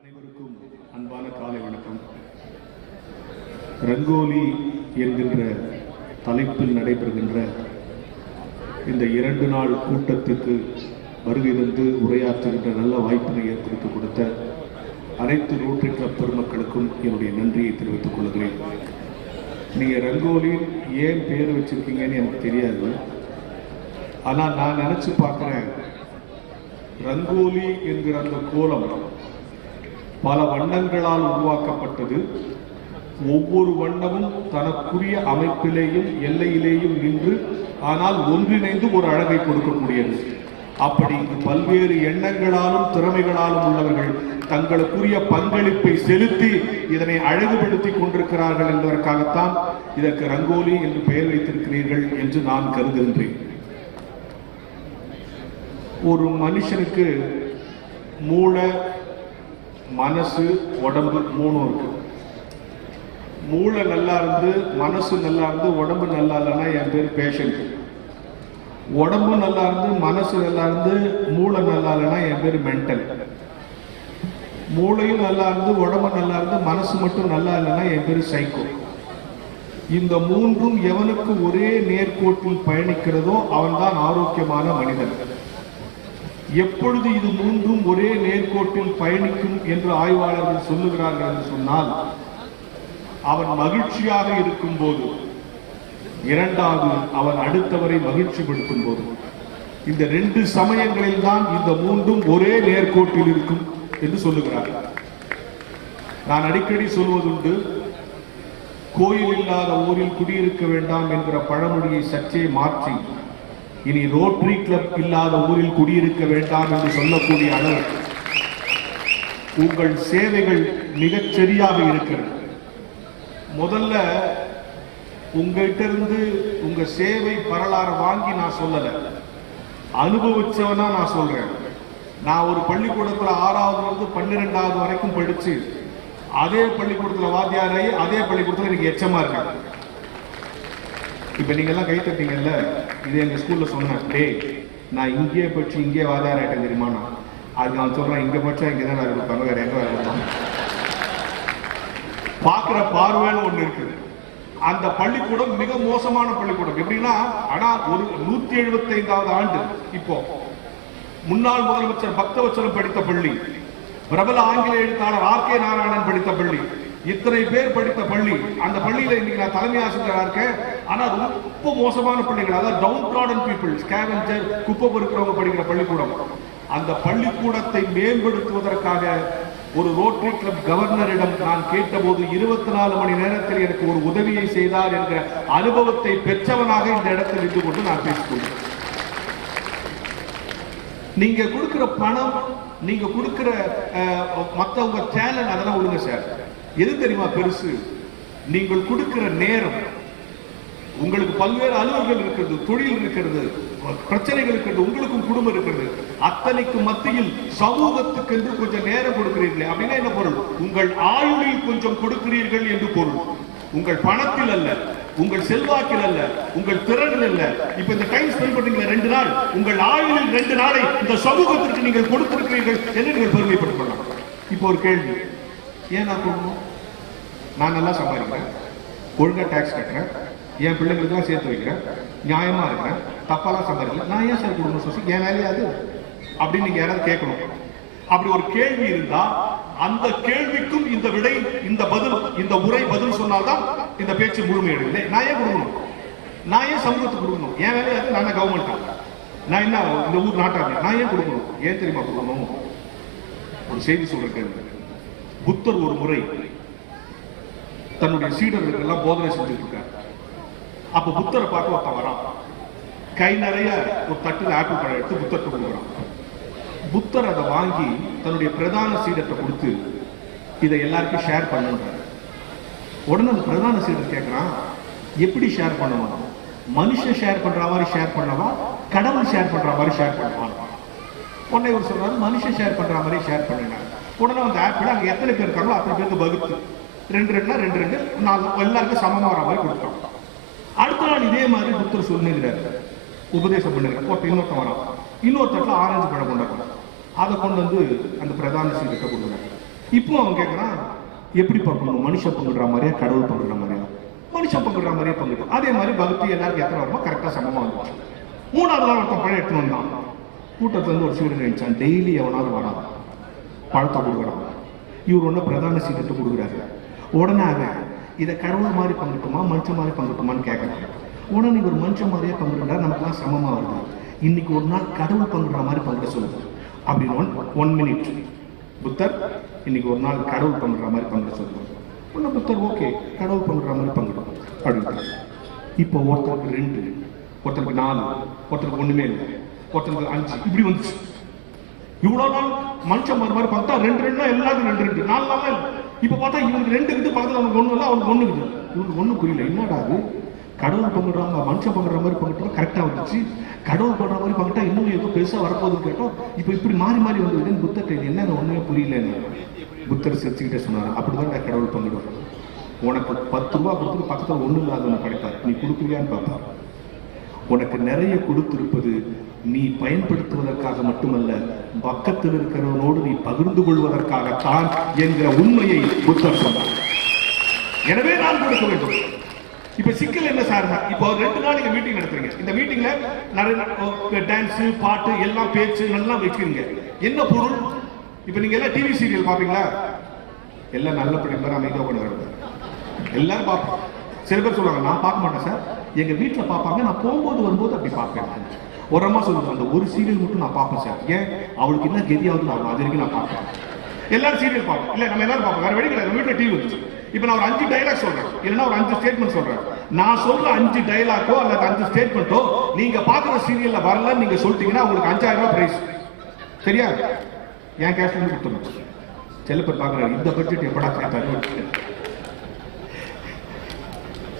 அனைவருக்கும் அன்பான காலை வணக்கம். ரங்கோலி என்கின்ற தலைப்பில் நடைபெறுகின்ற இந்த 2 நாள் கூட்டத்திற்கு வருகை தந்து உரையாற்றுகின்ற நல்ல வாய்ப்பினை ஏற்படுத்தி கொடுத்த அனைத்து ரோட்டரி கிளப் பெருமக்களுக்கும் என்னுடைய நன்றியை தெரிவித்துக் கொள்கிறேன். நீங்கள் ரங்கோலி ஏன் பேர் வச்சிருக்கீங்கன்னு எனக்கு தெரியாது. ஆனால் நான் நினச்சி பார்க்குறேன், ரங்கோலி என்கிற அந்த கோலம் பல வண்ணங்களால் உருவாக்கப்பட்டது. ஒவ்வொரு வண்ணமும் தனக்குரிய அமைப்பிலேயும் எல்லையிலேயும் நின்று ஆனால் ஒன்றிணைந்து ஒரு அழகை கொடுக்கக்கூடியது. அப்படி பல்வேறு எண்ணங்களாலும் திறமைகளாலும் உள்ளவர்கள் தங்களுக்குரிய பங்களிப்பை செலுத்தி இதனை அழகுபடுத்தி கொண்டிருக்கிறார்கள் என்பதற்காகத்தான் இதற்கு ரங்கோலி என்று பெயர் வைத்திருக்கிறீர்கள் என்று நான் கருதுகின்றேன். ஒரு மனுஷனுக்கு மூளை, மனசு, உடம்பு 3 இருக்கு. மூளை நல்லா இருந்து மனசு நல்லா இருந்து உடம்பு நல்லா இல்லைன்னா என் பேர் பேஷண்ட். உடம்பு நல்லா இருந்து மனசு நல்லா இருந்து மூளை நல்லா இல்லைன்னா என் பேர் மென்டல். மூளையும் நல்லா இருந்து உடம்பு நல்லா இருந்து மனசு மட்டும் நல்லா இல்லைன்னா என் பேர் சைக்கோ. இந்த 3ம் எவனுக்கு ஒரே நேர்கோட்டில் பயணிக்கிறதோ அவன்தான் ஆரோக்கியமான மனிதன். எப்பொழுது இது 3ம் ஒரே நேர்கோட்டில் பயணிக்கும் என்று ஆய்வாளர்கள் சொல்லுகிறார்கள் என்று சொன்னால், அவன் மகிழ்ச்சியாக இருக்கும் போது, இரண்டாவது அவன் அடுத்தவரை மகிழ்ச்சிப்படுத்தும் போது, இந்த 2 சமயங்களில் தான் இந்த 3ம் ஒரே நேர்கோட்டில் இருக்கும் என்று சொல்லுகிறார்கள். நான் அடிக்கடி சொல்வதுண்டு, கோயில் இல்லாத ஊரில் குடியிருக்க வேண்டாம் என்கிற பழமொழியை சற்றே மாற்றி இனி ரோட்டரி கிளப் இல்லாத ஊரில் குடியிருக்க வேண்டாம் என்று சொல்லக்கூடிய அளவு உங்கள் சேவைகள் மிகச் சரியாக இருக்கிறது. முதல்ல உங்கள்கிட்ட இருந்து உங்க சேவை வரலாறு வாங்கி நான் சொல்லல, அனுபவிச்சவனா நான் சொல்றேன். நான் ஒரு பள்ளிக்கூடத்துல 6வது இருந்து 12வது வரைக்கும் படிச்சு அதே பள்ளிக்கூடத்துல வாத்தியாரை அதே பள்ளிக்கூடத்துல எனக்கு எச்சமா இருக்காங்க. இப்ப நீங்க எல்லாம் கை தட்டீங்கல்ல, இது எங்க ஸ்கூல்ல சொன்னேன். டேய், நான் இங்கே படிச்சு இங்கே வாத்தியார் ஆயிட்டேன் தெரியுமா? அதுக்கு அவன் சொல்றான், இங்க படிச்சா இங்கே தான் இருப்பாங்க, வேற எங்க வேற இருப்பாங்க. பாக்குற பார்வைன்னு ஒண்ணு இருக்குது. அந்த பள்ளிக்கூடம் மிக மோசமான பள்ளிக்கூடம். எப்படின்னா, ஆனா ஒரு 175வது ஆண்டு இப்போ முன்னாள் முதலமைச்சர் பக்தவச்சலம் படித்த பள்ளி, பிரபல ஆங்கில எழுத்தாளர் R.K. நாராயணன் படித்த பள்ளி, இத்தனை பேர் படித்த பள்ளி. அந்த பள்ளியில இன்னைக்கு நான் தலைமை ஆசிரியராக இருக்கேன். ஆனா ரொம்ப மோசமான பள்ளிகள், அதாவது டவுன் ட்ராடன் பீப்புள், ஸ்கேவெஞ்சர், குப்பை பொறுக்கிறவங்க படிக்கிற பள்ளிக்கூடம். அந்த பள்ளிக்கூடத்தை மேம்படுத்துவதற்காக ஒரு ரோட்டரி கிளப் கவர்னரிடம் நான் கேட்டபோது 24 மணி நேரத்தில் எனக்கு ஒரு உதவியை செய்தார் என்கிற அனுபவத்தை பெற்றவனாக இந்த இடத்தில் இருந்து கொண்டு நான் பேசிக்கொண்டேன். நீங்க கொடுக்கிற பணம், நீங்க கொடுக்கிற மற்றவங்க டேலண்ட், அதெல்லாம் விடுங்க சார். எது தெரியுமா பெருசு? நீங்கள் கொடுக்கிற நேரம். உங்களுக்கு பல்வேறு அலுவல்கள் இருக்கிறது, தொழில் இருக்கிறது, பிரச்சனைகள் இருக்கிறது, உங்களுக்கும் குடும்பம் இருக்கிறது. அத்தனைக்கு மத்தியில் சமூகத்துக்கு என்று கொஞ்சம் நேரம் கொடுக்கிறீர்களே, அப்படின்னா என்ன பொருள்? உங்கள் ஆயுளில் கொஞ்சம் கொடுக்கிறீர்கள் என்று பொருள். உங்கள் பணத்தில் அல்ல, உங்கள் செல்வாக்கில் அல்ல, உங்கள் திறனில் அல்ல. இப்ப இந்த டைம் ஸ்பெண்ட் பண்றீங்க 2 நாள், உங்கள் ஆயுளில் 2 நாளை இந்த சமூகத்திற்கு நீங்கள் கொடுத்திருக்கிறீர்கள் என்று நீங்கள் பெருமைப்பட்டுக் கொள்ளலாம். இப்போ ஒரு கேள்வி, ஏன் நான் கொடுக்கணும்? நான் நல்லா சம்பாதிக்கிறேன், ஒழுங்கா டாக்ஸ் கட்டுறேன், என் பிள்ளைங்களுக்கு தான் சேர்த்து வைக்கிறேன், நியாயமா இருக்கிறேன், தப்பாலாம் சம்பாதிக்கல, நான் ஏன் சார் கொடுக்கணும்? சொல்லி என் வேலையாது அப்படின்னு நீங்க யாராவது கேட்கணும். அப்படி ஒரு கேள்வி இருந்தா அந்த கேள்விக்கும் இந்த விடை, இந்த பதில், இந்த உரை பதில் சொன்னால்தான் இந்த பேச்சு முழுமை எடுக்கல. நான் ஏன் கொடுக்கணும்? நான் ஏன் சமூகத்துக்கு கொடுக்கணும்? என் வேலையாது, நான் கவர்மெண்ட், நான் என்ன இந்த ஊர் நாட்டாங்க, நான் ஏன் கொடுக்கணும்? ஏன் தெரியுமா கொடுக்கணும்? ஒரு செய்தி சொல்றேன். புத்தர் ஒரு முறை தன்னுடைய சீடர்களுக்கு எல்லாம் போதனை செஞ்சுட்டு இருக்கார். அப்ப புத்தரை பார்க்க ஒருத்தன் வரான். கை நிறைய ஒரு தட்டுல ஆப்பிள் பழம் எடுத்து புத்தர்கிட்ட கொடுக்குறான். புத்தர் அதை வாங்கி தன்னுடைய பிரதான சீடத்தை கொடுத்து இதை எல்லாருக்கும் ஷேர் பண்ணுறாரு. உடனே அந்த பிரதான சீடர் கேட்கிறான், எப்படி ஷேர் பண்ணுவான்? மனுஷன் ஷேர் பண்ற மாதிரி ஷேர் பண்ணவா, கடவுள் ஷேர் பண்ற மாதிரி ஷேர் பண்ணுவான்? உடனே இவர் சொல்றாரு, மனுஷன் ஷேர் பண்ற மாதிரி ஷேர் பண்ணினார். உடனே அந்த ஆப்பிள் அங்க எத்தனை பேர் இருக்காங்களோ அத்தனை பேருக்கு வகுத்து 2 4 எல்லாருக்கும் சமமா வர மாதிரி கொடுத்தாங்க. அடுத்த நாள் இதே மாதிரி புத்தர் சொல்லுகிறார், உபதேசம் பண்ணுறார். இன்னொருத்தன் வரான், இன்னொரு தட்டில் ஆரஞ்சு பழம் கொண்டாடுறான். அதை கொண்டு வந்து அந்த பிரதான சீடத்தை கொடுக்குறாங்க. இப்போ அவன் கேட்கறான், எப்படி பங்கணும்? மனுஷன் பங்குற மாதிரியா கடவுள் பங்குற மாதிரியா? மனுஷன் பங்குற மாதிரியே பங்குது. அதே மாதிரி பக்தி எல்லாருக்கும் எத்தனை வருமோ கரெக்டா சமமா வந்துச்சு. 3வது நாள் ஒருத்தன் பழம் எடுத்துன்னு வந்தான். கூட்டத்துல இருந்து ஒரு சீடன் நினைச்சான், டெய்லி எவனாவது வரான், பழத்தை கொடுக்குறான். இவர் ஒண்ணு பிரதான சீடத்தை கொடுக்குறாரு. உடனே இதை கடவுள் மாதிரி பங்குட்டுமா மனுஷன் மாதிரி பங்குட்டுமான்னு கேட்கறான். உடனே இவர் மனுஷன் மாதிரியே பங்குறா, நமக்குலாம் சமமா வருது. இன்னைக்கு ஒரு நாள் கடவுள் பங்குற மாதிரி பங்குற சொல்லுது அப்படின்னு 1 minute. புத்தர் இன்னைக்கு ஒரு நாள் கடவுள் பங்குற மாதிரி பங்குற சொல்லுவாங்க. ஒன்னும் புத்தர் ஓகே கடவுள் பங்குற மாதிரி பங்குறோம் அப்படின்னு. இப்போ ஒருத்தருக்கு 2, ஒருத்தருக்கு 4, ஒருத்தருக்கு ஒண்ணுமே இல்லை, ஒருத்தருக்கு 5, இப்படி வந்துச்சு. இவ்வளவு நாள் மனுஷன் மாதிரி பார்த்தா 2 எல்லாரும் 2 4 நாள் இல்லை. இப்ப பார்த்தா இவனுக்கு 2 இருக்குது, பக்கத்துல அவனுக்கு 1 இல்லை, அவனுக்கு 1 இருக்குது. இவனுக்கு ஒண்ணும் புரியல, என்னடா அது கடவுள் பங்குறாங்க மனுஷன் பங்குற மாதிரி பங்கிட்டோம் கரெக்டா வந்துச்சு, கடவுள் பண்ற மாதிரி பங்கிட்டா இன்னும் ஏதோ பெருசா வரப்போகுதுன்னு கேட்டோம். இப்ப இப்படி மாறி மாறி வந்து புத்தர் என்ன ஒண்ணுமே புரியலன்னு புத்தர் சிரிச்சுக்கிட்டே சொன்னாரு, அப்படிதான் நான் கடவுள் பங்கிடுவேன். உனக்கு 10 ரூபா கொடுத்து பக்கத்துல 1 இல்லாதவனை கிடைப்பார், நீ கொடுக்குறியான்னு பார்ப்பார். உனக்கு நிறைய கொடுத்திருப்பது நீ பயன்படுத்துவதற்காக மட்டுமல்ல, பக்கத்தில் இருக்கிறவனோடு நீ பகிர்ந்து கொள்வதற்காகத்தான் என்கிற உண்மையை புத்தர் சொன்னார். எனவே நான் கொடுக்க வேண்டும். இப்ப சிக்கல் என்ன சார்? இப்போ 2 நாள் நீங்க மீட்டிங் நடத்துறீங்க. இந்த மீட்டிங்ல நிறைய டான்ஸ் பாட்டு எல்லாம் பேச்சு நல்லா வைக்கிறீங்க. என்ன பொருள்? இப்ப நீங்க எல்லாம் டிவி சீரியல் பாப்பீங்களா? எல்லாம் நல்ல படம் அமைதியா பண்ணுவாங்க, எல்லாரும் பார்ப்போம். சில பேர் சொல்லுவாங்க நான் பார்க்க மாட்டேன் சார், எங்க வீட்டுல பார்ப்பாங்க, நான் போகும்போது வரும்போது அப்படி பார்ப்பேன். ஒரு அம்மா சொல்லுவாங்க அந்த ஒரு சீரியல் மட்டும் நான் பார்ப்பேன் சார், ஏன் அவளுக்கு என்ன கெதியாவது ஆகும், அது வரைக்கும் நான் பார்ப்பேன். எல்லாரும் சீரியல் பார்ப்போம், இல்ல நம்ம எல்லாரும் பார்ப்போம், வேற வழி கிடையாது. வீட்டுல டிவி வந்துச்சு. இப்ப நான் ஒரு 5 டைலாக் சொல்றேன், இல்லைன்னா ஒரு 5 ஸ்டேட்மெண்ட் சொல்றேன். நான் சொல்ற 5 டைலாக்கோ அல்லது 5 ஸ்டேட்மெண்ட்டோ நீங்க பாக்குற சீரியல்ல வரல நீங்க சொல்லிட்டீங்கன்னா உங்களுக்கு 5000 ரூபாய் பிரைஸ். சரியா? என் கேஷ் வந்து கொடுத்துருங்க. சில பேர் பாக்குறாரு இந்த பட்ஜெட் எப்படா கேட்டாரு.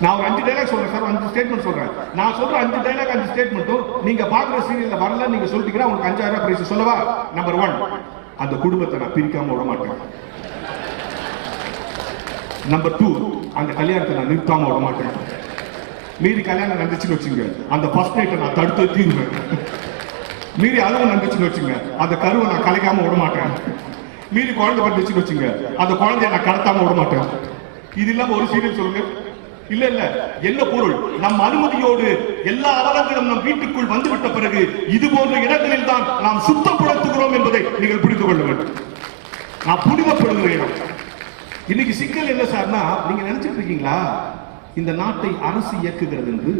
நான் ஒரு 5 டைலாக் சொல்றேன் சார், 5 ஸ்டேட்மெண்ட் சொல்றேன். நான் சொல்ற 5 டைலாக் 5 ஸ்டேட்மெண்ட்டும் நீங்க பாக்குற சீரியல்ல வரல நீங்க சொல்லிட்டீங்கன்னா உங்களுக்கு 5000 ரூபாய் பிரைஸ். சொல்லவா? நம்பர் 1, அந்த குடும்பத்தை நான் பிரிக்காம விட மாட்டேன். நம்பர் 2, அந்த கல்யாணத்தை நான் நிறுத்தாம விட மாட்டேன். மீறி கல்யாணம் நடந்துச்சுன்னு வச்சுங்க, அந்த ஃபர்ஸ்ட் நைட்டை நான் தடுத்து தீருவேன். மீறி அளவு நடந்துச்சுன்னு வச்சுங்க, அந்த கருவை நான் கலைக்காம விட மாட்டேன். மீறி குழந்தை வந்துச்சுன்னு வச்சுங்க, அந்த குழந்தைய நான் கடத்தாம விட மாட்டேன். இது இல்லாம ஒரு சீரியல் சொல்லுங்க. இல்ல இல்ல, என்ன பொருள்? நம் அனுமதியோடு எல்லா அவலங்களும் நம் வீட்டுக்குள் வந்துவிட்ட பிறகு இது போன்ற இடங்களில் தான் நாம் சுத்தப்படுத்துகிறோம் என்பதை நீங்கள் புரிந்து கொள்ள வேண்டும். நான் புனிதப்படுகிற இடம். இன்னைக்கு சிக்கல் என்ன சார்னா, நீங்க நினைச்சிட்டு இருக்கீங்களா இந்த நாட்டை அரசு இயக்குகிறது என்று,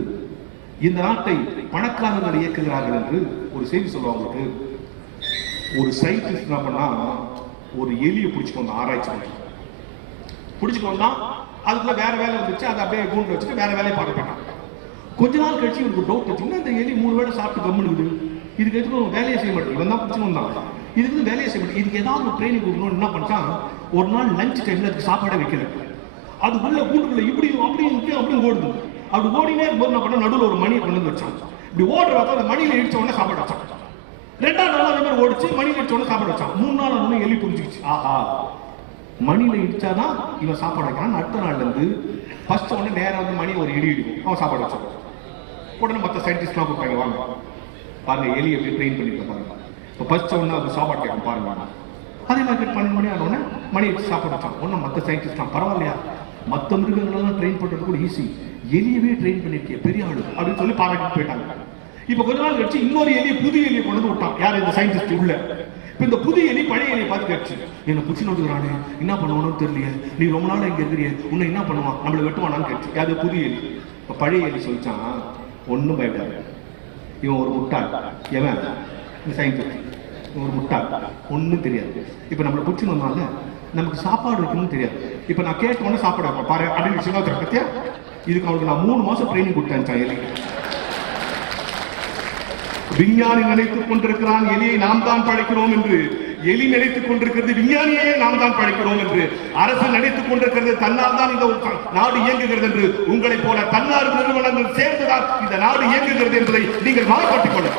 இந்த நாட்டை பணக்காரர்கள் இயக்குகிறார்கள் என்று? ஒரு செய்தி சொல்லுவாங்க. ஒரு சயின்டிஸ்ட் என்ன பண்ணா, ஒரு எலியை பிடிச்சுக்கொண்டு ஆராய்ச்சி பண்ணி பிடிச்சுக்கொண்டா, அதுக்குள்ள வேற வேலை வந்துச்சு, அதை அப்படியே கூண்டு வச்சுட்டு வேற வேலையை பார்க்க போயிட்டான். கொஞ்ச நாள் கழிச்சு இவருக்கு டவுட் வச்சுன்னா, இந்த எலி 3 வேளை சாப்பிட்டு கம்முனுக்குது, இதுக்கு எதுக்கு வேலையை செய்ய மாட்டேன், இவன் தான் பிடிச்சுன்னு வந்தான், இதுக்கு வேலையை செய்ய மாட்டேன், இதுக்கு ஏதாவது ஒரு ட்ரைனிங் கொடுக்கணும்னு என்ன பண்ணிட்டான், ஒரு நாள் லஞ்ச் டைம்ல அதுக்கு சாப்பாடே வைக்கல. அது உள்ள கூண்டுக்குள்ள இப்படி அப்படி ஓடுது. அப்படி ஓடினே இருக்கும்போது என்ன பண்ண, நடுவில் ஒரு மணியை கொண்டு வந்து வச்சான். இப்படி ஓடுறப்ப அந்த மணியில இடிச்ச உடனே சாப்பாடு வச்சான். 2ஆம் நாள் அதே மாதிரி ஓடிச்சு, மணியில இடிச்ச உடனே சாப்பாடு வச்சான். 3 நாள் ஒன்று எலி புரிஞ்சுக்கிச்சு, ஆஹா மணியில இடிச்சாதான் இவன் சாப்பாடு வைக்கிறான். அடுத்த நாள்ல இருந்து ஃபர்ஸ்ட் உடனே நேரம் வந்து மணி ஒரு இடி இடிக்கும், அவன் சாப்பாடு வச்சான். உடனே மற்ற சயின்டிஸ்ட்லாம் கூப்பிட்டாங்க, வாங்க பாருங்க எலி எப்படி ட்ரெயின் பண்ணிட்டு பாருங்க. இப்போ ஃபர்ஸ்ட் ஒன்று அது சாப்பாடு கேட்கும் பாருங்க. அதே மாதிரி 12 மணி ஆனோடனே மணி வச்சு சாப்பாடு வச்சான். ஒன்றும் மற்ற சயின்டிஸ்ட்லாம் பரவாயில்லையா, மற்ற மிருகங்களெல்லாம் ட்ரெயின் பண்றது கூட ஈஸி, எலியவே ட்ரெயின் பண்ணிருக்கே பெரிய ஆளு அப்படின்னு சொல்லி பாராட்டிட்டு போயிட்டாங்க. இப்போ கொஞ்ச நாள் கழிச்சு இன்னொரு எலியை, புது எலியை கொண்டு வந்து விட்டான். யார்? இந்த சயின்டிஸ்ட் உள்ள. இப்ப இந்த புது எலி பழைய எலியை பார்த்து கேட்டுச்சு, என்ன புடிச்சு நோட்டுக்கிறானே, என்ன பண்ணுவானு தெரியலையே, நீ ரொம்ப நாள் இங்க இருக்கிறிய, உன்னை என்ன பண்ணுவான், நம்மளை வெட்டுவானான்னு கேட்டுச்சு. அது புது எலி. இப்ப பழைய எலி சொல்லிச்சான், ஒன்னும் பயப்படாது, இவன் ஒரு முட்டாள், எவன் இந்த சயின்டிஸ்ட், இவன் ஒரு முட்டாள், ஒன்னும் தெரியாது. இப்ப நம்மளை புடிச்சு வந்தால நமக்கு சாப்பாடு வைக்கணும்னு தெரியாது. இப்ப நான் கேட்ட உடனே சாப்பாடு வைப்பேன் பாரு அப்படின்னு சொன்னா பத்தியா, இதுக்கு அவனுக்கு நான் 3 மாசம் ட்ரைனிங் கொடுத்தேன். எலி விஞ்ஞானி நினைத்துக் கொண்டிருக்கிறான் எலியை நாம் தான் படைக்கிறோம் என்று, எலி நினைத்துக் கொண்டிருக்கிறது விஞ்ஞானியே நாம் தான் படைக்கிறோம் என்று, அரசு நினைத்துக் கொண்டிருக்கிறது தன்னால் தான் இந்த நாடு இயங்குகிறது என்று. உங்களை போல தன்னார்வ நிறுவனங்கள் சேர்ந்துதான் இந்த நாடு இயங்குகிறது என்பதை நீங்கள் மறப்பட்டுக் கொள்ள.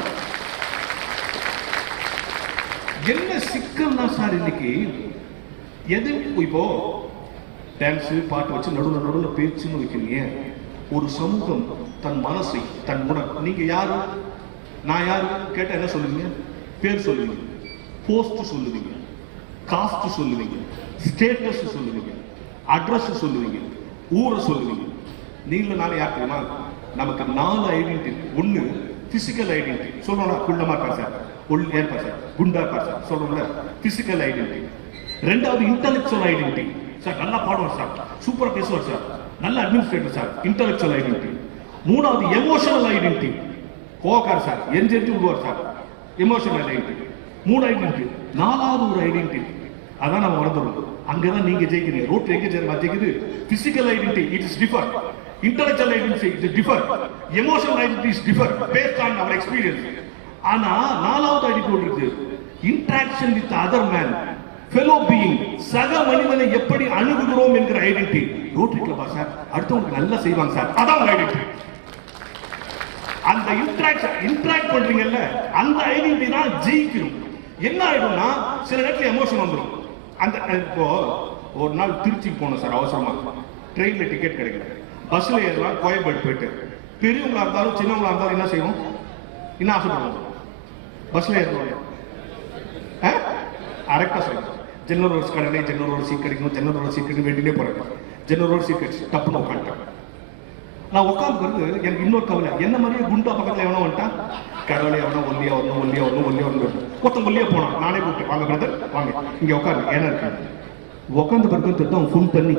என்ன சிக்கல்னா சார், இன்னைக்கு எது இப்போ டான்ஸ் பாட்டு வச்சு நடுவில் பேச்சுன்னு வைக்கிறீங்க. ஒரு சமூகம் தன் மனசை, தன் உணர்வு, நீங்க யாரு நான் யாரு கேட்ட என்ன சொல்லுவீங்க? பேர் சொல்லுவீங்க, போஸ்ட் சொல்லுவீங்க, காஸ்ட் சொல்லுவீங்க, ஸ்டேட்டஸ் சொல்லுவீங்க, அட்ரஸ் சொல்லுவீங்க, ஊரை சொல்லுவீங்க. நீங்க நாளை யார் தெரியுமா? நமக்கு 4 ஐடென்டிட்டி. ஒண்ணு பிசிக்கல் ஐடென்டிட்டி, சொல்றோம்ல, குள்ளமா இருப்பார் சார், ஒல்லியா இருப்பார் சார், குண்டா இருப்பார் சார், சொல்றோம்ல, பிசிக்கல் ஐடென்டிட்டி. ரெண்டாவது இன்டெலெக்சுவல் ஐடென்டிட்டி, சார் நல்லா பாடுவார் சார், சூப்பரா பேசுவார் சார், நல்ல அட்மினிஸ்ட்ரேட்டர் சார், இன்டெலெக்சுவல் ஐடென்டிட்டி. மூணாவது எமோஷனல் ஐடென்டிட்டி, கோகார் சார், எஞ்செஞ்சு விடுவார் சார், எமோஷனல் ஐடென்டிட்டி. 3 ஐடென்டிட்டி. 4வது ஒரு ஐடென்டிட்டி, அதான் நம்ம மறந்துடுறோம். அங்கதான் நீங்க ஜெயிக்கிறீங்க. ரோட் எங்க ஜெயிக்குது? Physical identity it is differ, intellectual identity it is differ, emotional identity is differ based on our experience. ஆனா 4வது ஐடென்டிட்டி ஒன்று இருக்கு, interaction with other man, fellow being, சக மனிதனை எப்படி அணுகுகிறோம் என்கிற ஐடென்டிட்டி. ரோட்டரி கிளப்பா சார், அடுத்தவங்களுக்கு நல்லா செய்வாங்க சார், அதான் ஐடென்டிட்டி. அந்த இன்டராக்ட் பண்றீங்கல்ல, அந்த ஐடென்டிட்டி தான் ஜெயிக்கணும். என்ன ஆயிடும்னா சில நேரத்தில் எமோஷன் வந்துடும். அந்த இப்போ ஒரு நாள் திருச்சிக்கு போனோம் சார், அவசரமா ட்ரெயின்ல டிக்கெட் கிடைக்கல, பஸ்ல ஏறலாம், கோயம்பேடு போயிட்டு. பெரியவங்களா இருந்தாலும் சின்னவங்களா இருந்தாலும் என்ன செய்வோம்? என்ன ஆசைப்படுவோம்? பஸ்ல ஏறணும். கரெக்டா சொல்லுங்க, ஜெனரல் ரோட் கடனை, ஜெனரல் ரோட் சீட் கிடைக்கணும், ஜெனரல் ரோட் சீட் கிடைக்கும் வேண்டியே போறேன். ஜெனரல் ரோட் சீட் கிடைச்சு டப்புன்னு உட்காந்துட்டேன். நான் உட்காந்து பிறகு எனக்கு இன்னொரு கவலை, என்ன மாதிரியே குண்டா பக்கத்துல எவனோ வந்துட்டான், கடவுளே எவனோ ஒல்லியா வரணும், ஒல்லியா வரணும், ஒல்லியா வரணும். ஒருத்தன் ஒல்லியா போனான், நானே கூப்பிட்டேன், வாங்க பிரதர் வாங்க இங்க உட்காரு, ஏன்னா இருக்கு. உட்காந்து பிறகு தெரியும் ஃபுல் தண்ணி.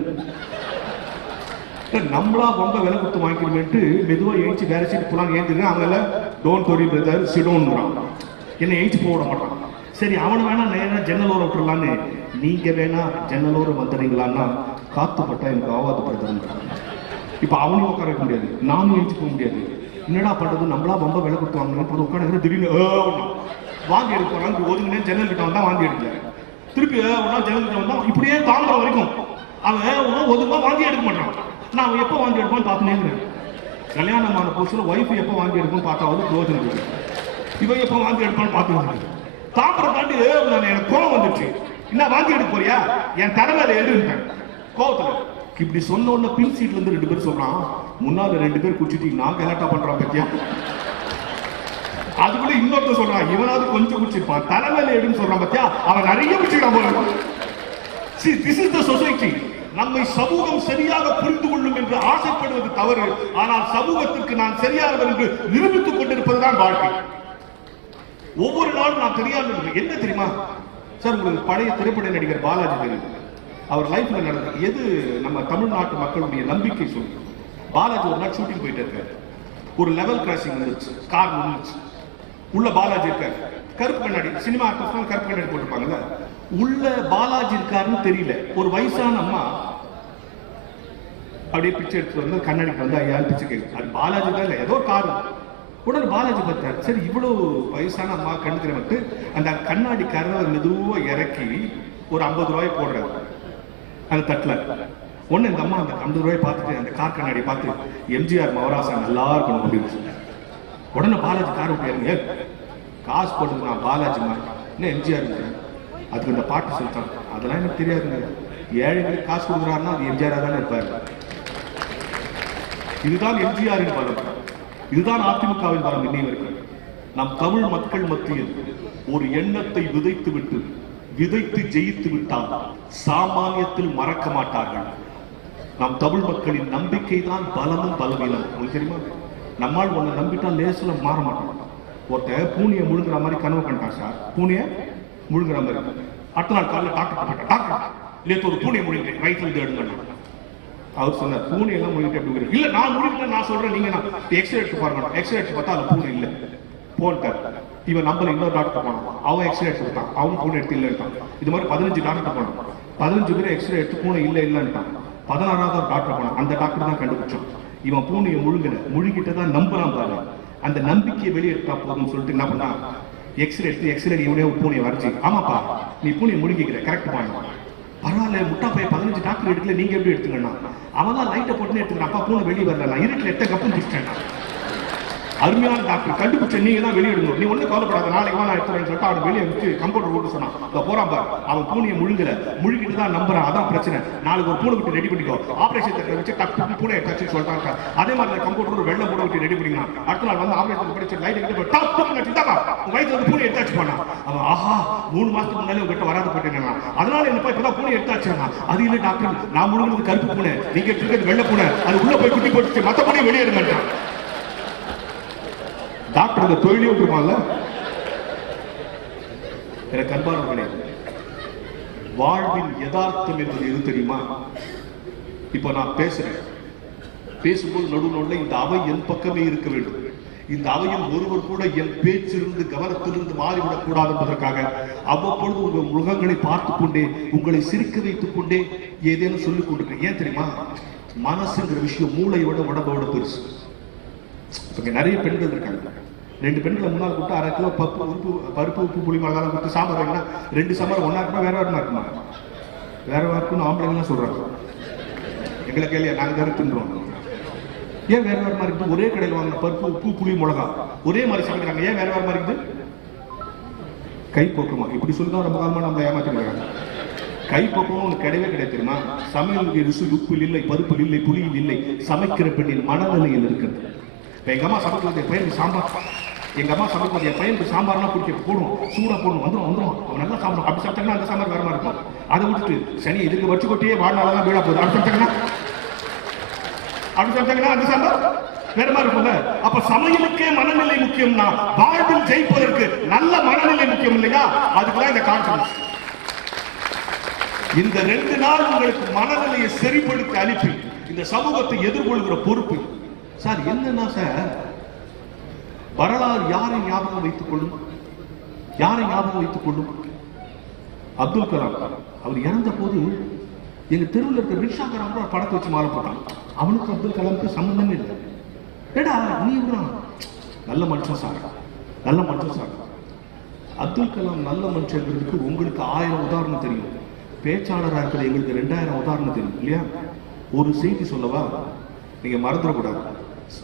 நம்மளா ரொம்ப விலை கொடுத்து வாங்கிக்கணுமேட்டு மெதுவா எழுச்சி வேற சீட்டு போனாங்க. ஏன் அவங்கள டோன்ட் வரி பிரதர் சிடோன்றான், என்ன எழுச்சி போட மாட்டான். சரி அவனை வேணா நேரா ஜன்னலோரம் விட்டுறலான்னு, நீங்க வேணா ஜன்னலோரம் வந்துடுறீங்களான்னா காத்துப்பட்டா எனக்கு ஆவாது பிரதர். இப்ப அவனையும் உட்கார வைக்க முடியாது, நானும் எழுச்சி போக முடியாது. என்னடா பண்றது, நம்மளா ரொம்ப விலை கொடுத்து வாங்கணும். உட்காந்து திடீர்னு வாந்தி எடுப்பாங்க, ஒதுங்கினே ஜன்னல் கிட்ட வந்தா வாந்தி எடுக்கல, திருப்பி ஜன்னல் கிட்ட வந்தா இப்படியே தாங்குற வரைக்கும் அவன் ஒதுவா வாந்தி எடுக்க மாட்டான். நான் எப்போ வாந்தி எடுப்பான்னு பார்த்துனே. கல்யாணமான புதுசுல ஒய்ஃப் எப்போ வாந்தி எடுப்பான்னு பார்த்தாவது பிரயோஜனம் இருக்கு. இவன் எப்போ வாந்தி எடுப்பான்னு பார்த்து தாம்பரை தாண்டி எனக்கு கோவம் வந்துச்சு. என்ன வாந்தி எடுக்க போறியா, என் தலைமையில எழுதுட்டேன் கோவத்துல. இப்படி சொன்ன உடனே பின் சீட்ல இருந்து 2 பேர் சொல்றான், முன்னால 2 பேர் குடிச்சிட்டு நான் கலாட்டா பண்றான் பத்தியா. அதுக்குள்ள இன்னொருத்த சொல்றான், இவனாவது கொஞ்சம் குடிச்சிருப்பான், தலைமையில எடுன்னு சொல்றான் பத்தியா, அவன் நிறைய குடிச்சிருக்கான் போல. See, this is the society. நம்மை சமூகம் சரியாக புரிந்து கொள்ளும் என்று ஆசைப்படுவது தவறு, ஆனால் சமூகத்திற்கு நான் சரியானவர் என்று நிரூபித்துக் கொண்டிருப்பதுதான் வாழ்க்கை. ஒவ்வொரு நாளும் நான் தெரியாமல் என்ன தெரியுமா சார், உங்களுக்கு பழைய திரைப்பட நடிகர் பாலாஜி தெரியும். அவர் லைஃப்ல நடந்தது எது நம்ம தமிழ்நாட்டு மக்களுடைய நம்பிக்கை சொல்லு. பாலாஜி ஒரு நாள் ஷூட்டிங் போயிட்டு இருக்காரு, ஒரு லெவல் கிராசிங் வந்துச்சு, கார் நின்றுச்சு, உள்ள பாலாஜி இருக்காரு, கருப்பு கண்ணாடி, சினிமா ஆர்டிஸ்ட் கருப்பு கண்ணாடி போட்டிருப்பாங்கல்ல, உள்ள பாலாஜி இருக்காருன்னு தெரியல. ஒரு வயசான அம்மா அப்படியே பிச்சை எடுத்து வந்து கண்ணாடிக்கு வந்து ஐயா பிச்சை கேட்கு, அது பாலாஜி தான் இல்லை, ஏதோ கார். உடனே பாலாஜி பார்த்தாரு, சரி இவ்வளவு வயசான அம்மா கண்ணு தெரியாமட்டு அந்த கண்ணாடி கரவை மெதுவா இறக்கி ஒரு 50 ரூபாய் போடுறாரு அந்த தட்டுல. ஒண்ணு இந்த அம்மா அந்த 50 ரூபாய் பார்த்துட்டு அந்த கார் கண்ணாடி பார்த்து, எம்ஜிஆர் மவராசா நல்லா இருக்கணும் அப்படின்னு. உடனே பாலாஜி கார் விட்டு இறங்க, காசு போட்டது நான் பாலாஜி மாதிரி என்ன எம்ஜிஆர் இருக்கேன். அதுக்கு இந்த பாட்டு சொல்லிட்டான், அதெல்லாம் எனக்கு தெரியாதுங்க, ஏழைகளுக்கு காசு கொடுக்குறாருன்னா அது எம்ஜிஆரா தானே இருப்பாரு. இதுதான் எம்ஜிஆரின் பலம், இதுதான் அதிமுகவின் பலம். இன்னை வரைக்கும் நம் தமிழ் மக்கள் மத்தியில் ஒரு எண்ணத்தை விதைத்து ஜெயித்து விட்டால் சாமானியத்தில் மறக்க மாட்டார்கள். நம் தமிழ் மக்களின் நம்பிக்கை தான் பலமும் பலவீனம். உங்களுக்கு தெரியுமா, நம்மால் ஒண்ணு நம்பிட்டா லேசுல மாற மாட்டோம். ஒருத்த பூனியை முழுங்குற மாதிரி கனவு கண்டான் சார், பூனியை முழுங்குற மாதிரி. அடுத்த நாள் காலையில் டாக்டர் டாக்டர் நேற்று ஒரு பூனியை முழுங்கிட்டேன், வயிற்றுல இருந்து எடுங்க. அவர் சொன்னார், பூனை எல்லாம் முழுங்கிட்டு அப்படி இல்ல, நான் முழுங்கிட்டேன், நான் சொல்றேன், நீங்க நான் எக்ஸ்ரே எடுத்து பாருங்க. எக்ஸ்ரே எடுத்து பார்த்தா அது பூனை இல்லை போன்ட்டார். இவன் நம்பல இன்னொரு டாக்டர் போனான், அவன் எக்ஸ்ரே எடுத்துட்டான், அவன் பூனை எடுத்து இல்லைட்டான். இது மாதிரி 15 டாக்டர் போனான், 15 பேர் எக்ஸ்ரே எடுத்து பூனை இல்லைன்ட்டான். 16வது டாக்டர் போனான், அந்த டாக்டர் தான் கண்டுபிடிச்சான் இவன் பூனையை முழுங்கிட்டு தான் நம்பலாம் பாரு. அந்த நம்பிக்கையை வெளியேற்றா போதும்னு சொல்லிட்டு என்ன பண்ணா, எக்ஸ்ரே இவனே பூனையை வரைச்சி, ஆமாப்பா நீ பூனையை முழுங்கிக்கிற கரெக்ட் பண்ண, பரவாயில்ல முட்டா போய் 15 டாக்டர் எடுக்கல, நீங்க எப்படி எடுத்துக்கணும். அவன் தான் லைட்டை போட்டுன்னு எடுத்துக்கிறான், அப்பா பூனை வெளியே வரல, நான் இருட்டில் எட்ட கப்புன்னு பிடிச்சிட்டேன். அருமையான டாக்டர் கண்டுபிடிச்ச நீங்க தான் வெளியிடணும். நீ ஒண்ணு கவலைப்படாத, நாளைக்கு நான் எடுத்துறேன்னு சொல்லிட்டு அவன் வெளியே வச்சு கம்ப்யூட்டர் போட்டு சொன்னான். போறான் பாரு, அவன் பூனையை முழுகிட்டு தான் நம்புறான். அதான் பிரச்சனை. நாளைக்கு ஒரு பூனை விட்டு ரெடி பண்ணிக்கோ, ஆபரேஷன் தேட்டர் வச்சு டக்கு பூனை எடுத்தாச்சு சொல்லிட்டாங்க. அதே மாதிரி கம்ப்யூட்டர் ஒரு வெள்ளை பூனை விட்டு ரெடி பண்ணிக்கலாம். அடுத்த நாள் வந்து ஆபரேஷன் படிச்சு லைட் கிட்ட டாப் வயிற்று வந்து பூனை எடுத்தாச்சு போனான். அவன் ஆஹா 3 மாசத்துக்கு முன்னாலே உங்ககிட்ட வராது போட்டேன், அதனால என்னப்பா இப்பதான் பூனை எடுத்தாச்சு. அது இல்லை டாக்டர், நான் முழுங்கிறது கருப்பு பூனை, நீங்க எடுத்துக்கிறது வெள்ளை பூனை, அது உள்ள போய் குட்டி போட்டு மத்த பூனை வெளியேறுங்க. டாக்டர் அந்த தொழிலே விட்டுருமான்ல. எனக்கு அன்பானவர்களே, வாழ்வின் யதார்த்தம் என்பது எது தெரியுமா? இப்ப நான் பேசும்போது நடுநடுல இந்த அவை என் பக்கமே இருக்க வேண்டும். இந்த அவையில் ஒருவர் கூட என் பேச்சிலிருந்து கவனத்திலிருந்து மாறிவிடக் கூடாது என்பதற்காக அவ்வப்பொழுது உங்கள் முகங்களை பார்த்துக் கொண்டே, உங்களை சிரிக்க வைத்துக் கொண்டே ஏதேனும் சொல்லிக் கொண்டிருக்கேன். ஏன் தெரியுமா? மனசுங்கிற விஷயம் மூளையோட உடம்போட பெருசு. நிறைய பெண்கள் இருக்காங்க. 2 பெண்களை முன்னால் கூப்பிட்டு 1/2 கிலோ பருப்பு உப்பு புளி மிளகாய் கொடுத்து சாம்பார் வைங்கன்னா 2 சாம்பார் ஒன்னா இருக்குமா வேற வேறமா இருக்குமா? வேற இருக்குன்னு ஆம்பளைங்கலாம் சொல்றாங்க. எங்களை கேள்வியா, நாங்க தான் தின்றோம். ஏன் வேற வேற மாதிரி இருக்குது? ஒரே கடையில் வாங்கின பருப்பு உப்பு புளி மிளகா ஒரே மாதிரி சமைக்கிறாங்க, ஏன் வேற வேற மாதிரி இருக்குது? கைப்போக்கமா இப்படி சொல்லிதான் ரொம்ப காலமா நம்ம ஏமாற்றிருக்காங்க. கைப்போக்கம் ஒன்று கிடையவே கிடையாது தெரியுமா? சமையலுக்கு ருசி உப்பில் இல்லை, பருப்பில் இல்லை, புளியில் இல்லை, சமைக்கிற பெண்ணின் மனநிலையில் இருக்கிறது. எங்க அம்மா சமைக்கிறது என் பையனுக்கு சாம்பார், எங்க அம்மா சமைக்கிறது என் பையனுக்கு சாம்பார்னா பிடிக்க போடுவோம், சூடா போடணும், வந்துடும் அவன் நல்லா சாப்பிடும். அப்படி சாப்பிட்டாங்கன்னா அந்த சாம்பார் வேற மாதிரி இருக்கும். அதை விட்டுட்டு சனி இதுக்கு வச்சு கொட்டியே வாழ்நாளெல்லாம் வீழா போகுது அப்படி சாப்பிட்டாங்கன்னா அந்த சாம்பார் வேற மாதிரி இருக்கும்ல. அப்ப சமையலுக்கே மனநிலை முக்கியம்னா வாழ்வில் ஜெயிப்பதற்கு நல்ல மனநிலை முக்கியம் இல்லையா? அதுக்குதான் இந்த கான்ஃபரன்ஸ். இந்த 2 நாள் உங்களுக்கு மனநிலையை சரிப்படுத்தி அனுப்பி இந்த சமூகத்தை எதிர்கொள்கிற பொறுப்பு சார். என்னன்னா சார், வரலாறு யாரை ஞாபகம் வைத்துக் கொள்ளும்? யாரை ஞாபகம் வைத்துக் கொள்ளும்? அப்துல் கலாம் அவர் இறந்த போது எங்க தெருவில் இருக்க ரிக்ஷாக்காரன் கூட படத்தை வச்சு மாற போட்டான். அவனுக்கு அப்துல் கலாமுக்கு சம்பந்தமே இல்லை. ஏடா நீ நல்ல மனுஷன் சார், நல்ல மனுஷன் சார். அப்துல் கலாம் நல்ல மனுஷங்கிறதுக்கு உங்களுக்கு 1000 உதாரணம் தெரியும். பேச்சாளராக இருக்கிற எங்களுக்கு 2000 உதாரணம் தெரியும் இல்லையா? ஒரு செய்தி சொல்லவா, நீங்க மறந்துடக்கூடாது.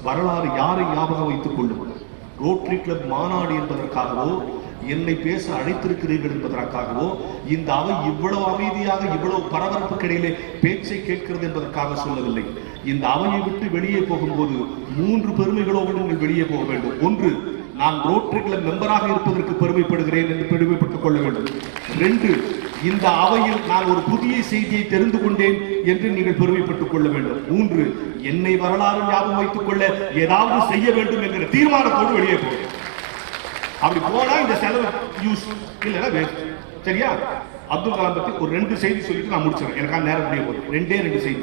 வரலாறு யாரை ஞாபகம் வைத்துக் கொள்ளும்? ரோட்டரி கிளப் மாநாடு என்பதற்காகவோ, என்னை பேச அழைத்திருக்கிறீர்கள் என்பதற்காகவோ, இந்த அவை இவ்வளவு அமைதியாக இவ்வளவு பரபரப்புக்கு இடையிலே பேச்சை கேட்கிறது என்பதற்காக சொல்லவில்லை. இந்த அவையை விட்டு வெளியே போகும்போது 3 பெருமைகளோடு நீங்கள் வெளியே போக வேண்டும். 1, நான் ரோட்டரி கிளப் மெம்பராக இருப்பதற்கு பெருமைப்படுகிறேன் என்று பெருமைப்பட்டுக் கொள்ள வேண்டும். 2, இந்த அவையில் நான் ஒரு புதிய செய்தியை தெரிந்து கொண்டேன் என்று நீங்கள் பெருமைப்பட்டுக் கொள்ள வேண்டும். 3, என்னை வரலாறு ஞாபகம் வைத்துக் கொள்ள ஏதாவது செய்ய வேண்டும் என்கிற தீர்மானத்தோடு வெளியே போகும். அப்படி போனா இந்த செலவு யூஸ் இல்லைன்னா வேஸ்ட். சரியா? அப்துல் கலாம் பத்தி ஒரு 2 செய்தி சொல்லிட்டு நான் முடிச்சிடறேன், எனக்கான நேரம் முடிய போகுது. 2 செய்தி.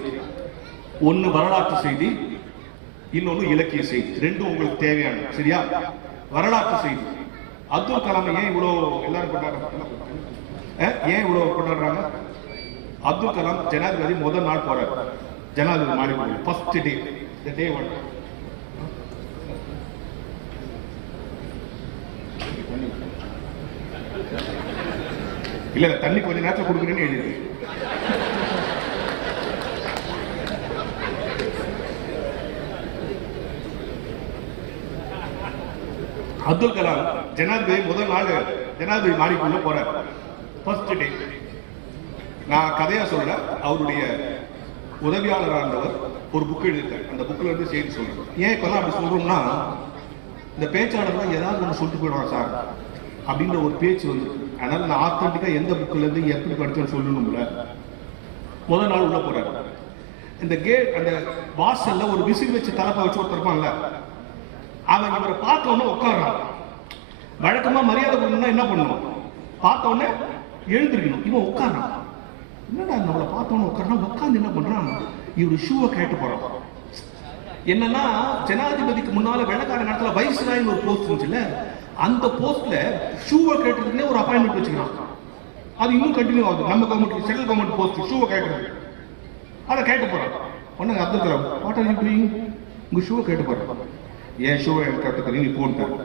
1 வரலாற்று செய்தி, இன்னொன்னு இலக்கிய செய்தி. 2 உங்களுக்கு தேவையான. சரியா? வரலாற்று செய்தி. அப்துல் கலாம் ஏன் இவ்வளவு எல்லாரும் கொண்டாடுறாங்க? ஏன் இவ்வளவு கொண்டாடுறாங்க? அப்துல் கலாம் ஜனாதிபதி முதல் நாள் போறாரு, ஜனாதிபதி மாறி போறாரு. First day, the day 1. இல்ல தண்ணி கொஞ்ச நேரத்தில் கொடுக்குறேன்னு எழுதி. அப்துல் கலாம் ஜனாதிபதி முதல் நாள் ஜனாதிபதி மாளிகைக்குள்ள போறார். First day. நான் கதையா சொல்ல, அவருடைய உதவியாளராக இருந்தவர் ஒரு புக் எழுதியிருக்கார். அந்த புக்கில் இருந்து செய்தி சொல்றேன். ஏன் இப்பெல்லாம் அப்படி சொல்றோம்னா, இந்த பேச்சாளர்லாம் ஏதாவது ஒன்று சொல்லிட்டு போயிடுவாங்க சார் அப்படின்ற ஒரு பேச்சு வந்து, அதனால நான் ஆத்தன்டிக்கா எந்த புக்கில் இருந்து எப்படி படிச்சேன்னு சொல்லணும்ல. முதல் நாள் உள்ள போறாரு. இந்த கேட் அந்த வாசல்ல ஒரு விசில் வச்சு தலைப்பா வச்சு ஒருத்தருப்பான்ல, அவன் இவரை பார்த்த உடனே உட்கார்றான். வழக்கமா மரியாதை பண்ணணும்னா என்ன பண்ணணும்? பார்த்த உடனே எழுந்திருக்கணும். இவன் உட்கார்றான். என்னடா நம்மளை பார்த்தோன்னு உட்கார்றான். உட்கார்ந்து என்ன பண்றான்? இவரு ஷூவை கேட்டு போறான். என்னன்னா, ஜனாதிபதிக்கு முன்னால வெள்ளக்கார நேரத்துல வைஸ்ராய்னு ஒரு போஸ்ட் இருந்துச்சுல்ல, அந்த போஸ்ட்ல ஷூவை கேட்டதுக்குன்னே ஒரு அப்பாயின்மெண்ட் வச்சுக்கிறான். அது இன்னும் கண்டினியூ ஆகுது. நம்ம கவர்மெண்ட் சென்ட்ரல் கவர்மெண்ட் போஸ்ட் ஷூவை கேட்கறது. அதை கேட்டு போறான். ஒன்னு Abdul Kalam, what are you doing? உங்க ஷூவை கேட்டு போறான். ஏன் ஷூவை கேட்டு நீ போன்ட்டார்.